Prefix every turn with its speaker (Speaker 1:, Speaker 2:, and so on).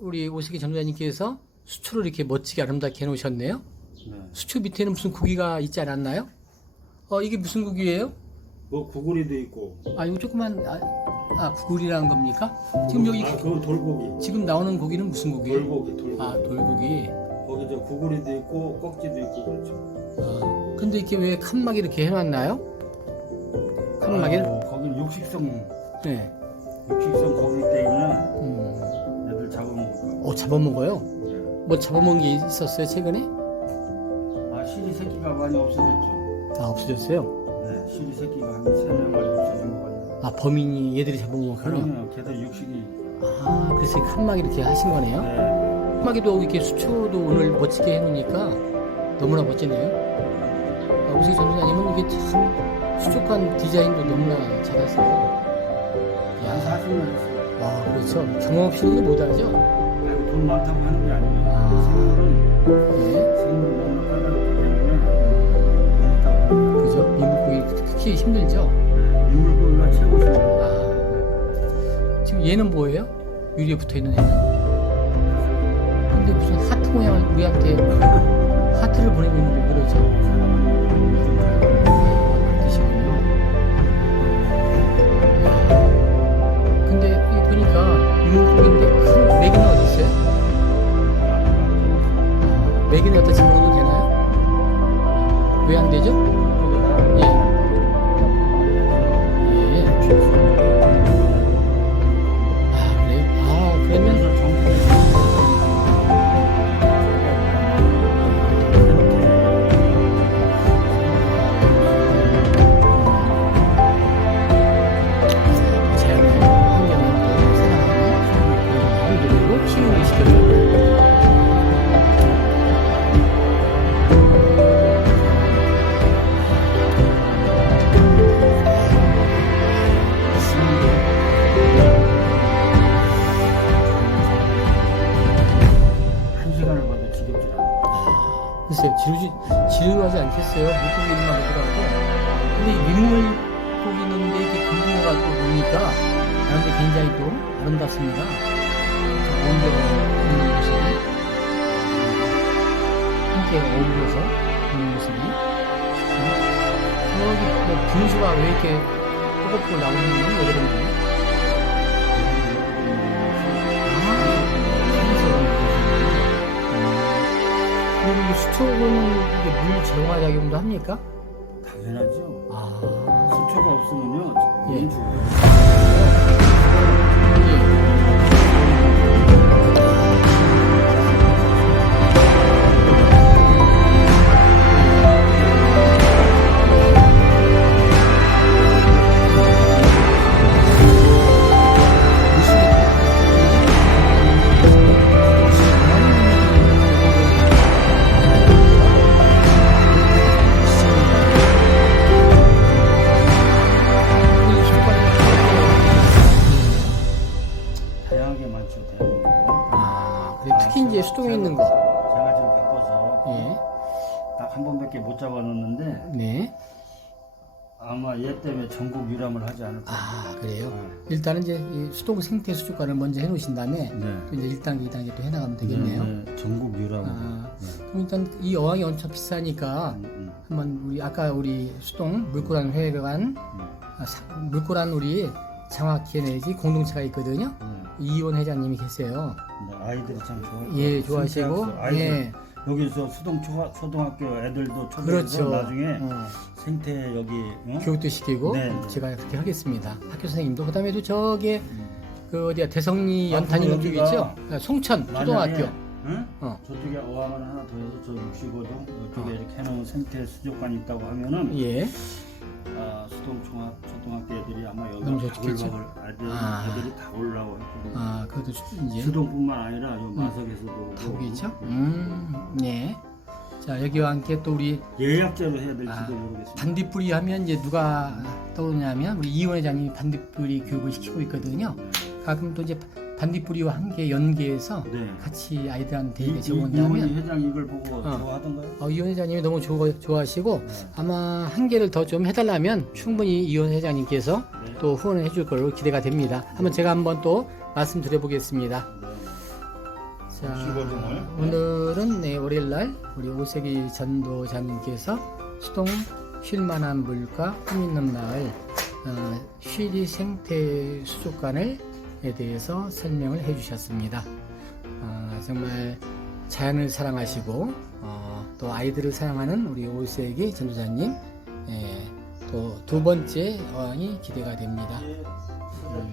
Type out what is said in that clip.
Speaker 1: 우리 오세기 전도자님께서 수초를 이렇게 멋지게 아름답게 해놓으셨네요.
Speaker 2: 네.
Speaker 1: 수초 밑에는 무슨 고기가 있지 않았나요? 어 이게 무슨 고기예요?
Speaker 2: 뭐 구구리도 있고.
Speaker 1: 아 이거 조그만 아, 아 구글이라는 겁니까? 지금 여기
Speaker 2: 아 그건 돌고기.
Speaker 1: 지금 나오는 고기는 무슨 고기예요?
Speaker 2: 돌고기 돌고기.
Speaker 1: 아 돌고기.
Speaker 2: 거기 저 구구리도 있고 꼭지도 있고 그렇죠.
Speaker 1: 아, 근데 이렇게 왜 칸막 이렇게 해놨나요? 칸막이를?
Speaker 2: 아, 거기 육식성
Speaker 1: 네.
Speaker 2: 육식성 고기 때문에
Speaker 1: 음.
Speaker 2: 애들 잡아먹을
Speaker 1: 어 잡아먹어요?
Speaker 2: 네.
Speaker 1: 뭐 잡아먹은 게 있었어요 최근에?
Speaker 2: 아 시리 새끼가 많이 없어졌죠.
Speaker 1: 아 없어졌어요?
Speaker 2: 네, 시리 새끼가 한 세네 마리 없어진 것 같아요.
Speaker 1: 아 범인이 얘들이 잡아먹었군요.
Speaker 2: 그러면 걔들 육식이.
Speaker 1: 아 그래서 이 칸막 이렇게 하신 거네요?
Speaker 2: 네.
Speaker 1: 칸막이도 이렇게 수초도 오늘 멋지게 해놓으니까 너무나 멋지네요. 아, 우승 전도사님은 이게 참 수족관 디자인도 너무나 잘하세요.
Speaker 2: 한 40년 했어요.
Speaker 1: 와 그렇죠. 경험 없이는 못하죠.
Speaker 2: 아이고, 돈 많다고 하는 게 아니에요.
Speaker 1: 아.
Speaker 2: 생물은
Speaker 1: 네.
Speaker 2: 생물은 너무 까다롭기 때문에 돈 있다고 하는 거예요.
Speaker 1: 그죠? 민물고기 특히 힘들죠.
Speaker 2: 네, 민물고기가 최고죠.
Speaker 1: 아 지금 얘는 뭐예요? 유리에 붙어 있는 애는? 근데 무슨 하트 모양을 우리한테 하트를 보내고 있는 거 그러죠? 뜻이군요. 왜 안 되죠? 예. 예. 글쎄요, 지루지, 지루하지 않겠어요? 물고기만 보더라도. 근데 이 민물 고기는데 이렇게 금붕어가 또 보이니까, 나한테 굉장히 또 아름답습니다. 자, 원대로 있는 모습이. 함께 어울려서 있는 모습이. 참, 저기, 뭐, 분수가 왜 이렇게 뜨겁고 나오는 건왜 그런 거 이 수초는 이게 물 정화 작용도 합니까?
Speaker 2: 당연하죠.
Speaker 1: 아.
Speaker 2: 수초가 없으면요,
Speaker 1: 예.
Speaker 2: 예. 죽어요. 딱 한 번밖에 못 잡아놓는데
Speaker 1: 네.
Speaker 2: 아마 얘 때문에 전국 유람을 하지 않을까.
Speaker 1: 아, 그래요.
Speaker 2: 네.
Speaker 1: 일단은 이제 이 수동 생태 수족관을 먼저 해놓으신 다음에
Speaker 2: 네.
Speaker 1: 또 이제 1단계, 2단계 또 해나가면 되겠네요.
Speaker 2: 네, 네, 전국 유람을.
Speaker 1: 아,
Speaker 2: 네.
Speaker 1: 그럼 일단 이 어항이 엄청 비싸니까
Speaker 2: 음, 음,
Speaker 1: 한번 우리 아까 우리 수동 물고란 회관
Speaker 2: 음.
Speaker 1: 아, 사- 물고란 우리 장학회 내지 공동체가 있거든요.
Speaker 2: 네.
Speaker 1: 이원 회장님이 계세요.
Speaker 2: 네, 아이들이 참 좋아.
Speaker 1: 예, 좋아하시고
Speaker 2: 아이들
Speaker 1: 예,
Speaker 2: 여기서 수동 초, 초등학교 애들도 초등학교
Speaker 1: 그렇죠.
Speaker 2: 나중에
Speaker 1: 어.
Speaker 2: 생태 여기 어?
Speaker 1: 교육도 시키고
Speaker 2: 네, 네.
Speaker 1: 제가 그렇게 하겠습니다. 학교 선생님도 그다음에 또 저기
Speaker 2: 음.
Speaker 1: 그 어디야 대성리
Speaker 2: 아,
Speaker 1: 연탄 있는
Speaker 2: 그럼
Speaker 1: 쪽
Speaker 2: 여기가
Speaker 1: 있죠? 아, 송천 초등학교.
Speaker 2: 응?
Speaker 1: 어.
Speaker 2: 저쪽에 어항을 하나 더 해서 저 65동 이쪽에
Speaker 1: 어.
Speaker 2: 이렇게 해놓은 생태 수족관이 있다고 하면은
Speaker 1: 예.
Speaker 2: 아, 수동 중학 초등학교 애들이 아마 여기
Speaker 1: 너무 좋겠죠?
Speaker 2: 바글바글 애들,
Speaker 1: 아.
Speaker 2: 애들이 다 올라와 있거든요.
Speaker 1: 아 그것도 주- 이제
Speaker 2: 수동뿐만 아니라 요 마석에서도 오고
Speaker 1: 가보겠죠? 음, 예. 자 여기와 함께 또 우리
Speaker 2: 예약제로 해야 될지도
Speaker 1: 아,
Speaker 2: 모르겠습니다.
Speaker 1: 반딧불이 하면 이제 누가 떠오르냐면 우리 이원 회장님이 반딧불이 교육을 시키고 있거든요. 가끔 또 이제 반딧불이와 함께 연계해서
Speaker 2: 네.
Speaker 1: 같이 아이들한테
Speaker 2: 이,
Speaker 1: 이,
Speaker 2: 이원희 회장 이걸 보고
Speaker 1: 어.
Speaker 2: 좋아하던가요?
Speaker 1: 어, 이원 회장님이 너무 좋아, 좋아하시고
Speaker 2: 네.
Speaker 1: 아마 한 개를 더 좀 해달라면 충분히 이원 회장님께서
Speaker 2: 네.
Speaker 1: 또 후원을 해줄 걸로 기대가 됩니다. 한번 제가 한번 또 말씀드려 보겠습니다.
Speaker 2: 네.
Speaker 1: 자,
Speaker 2: 시거든요.
Speaker 1: 오늘은 네, 월요일날 우리 오세기 전도자님께서 수동 쉴만한 물과 꿈 있는 마을 어, 쉬리 생태 수족관을에 대해서 설명을 해주셨습니다. 어, 정말 자연을 사랑하시고 어, 또 아이들을 사랑하는 우리 오세기 전도자님 예, 또 두 번째 어항이 기대가 됩니다. 음,